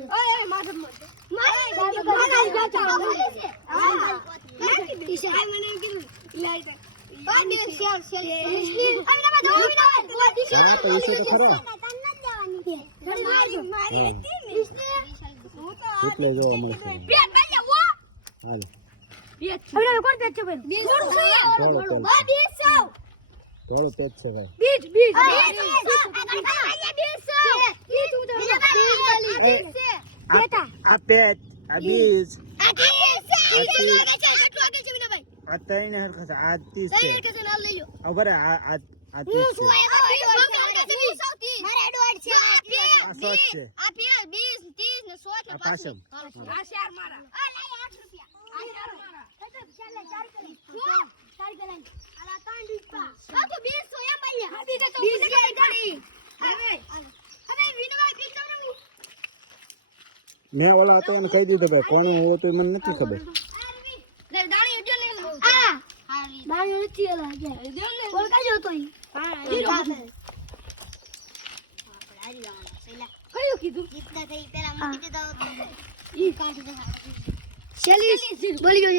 ઓય માધવ મારે મારે થોડું પેજ છે ભાઈ. બીજ બીજ આ પેજ, આ બીજ, આ ત્રણ હરખા છે. આ 30 છે. આ બરાબર, આ 30 છે. આ 100 છે. આ પાછળ. મેં ઓલા હતો એને કહી દીધું ભાઈ કોણ હોવો તો મને નથી ખબર. બોલી ગયો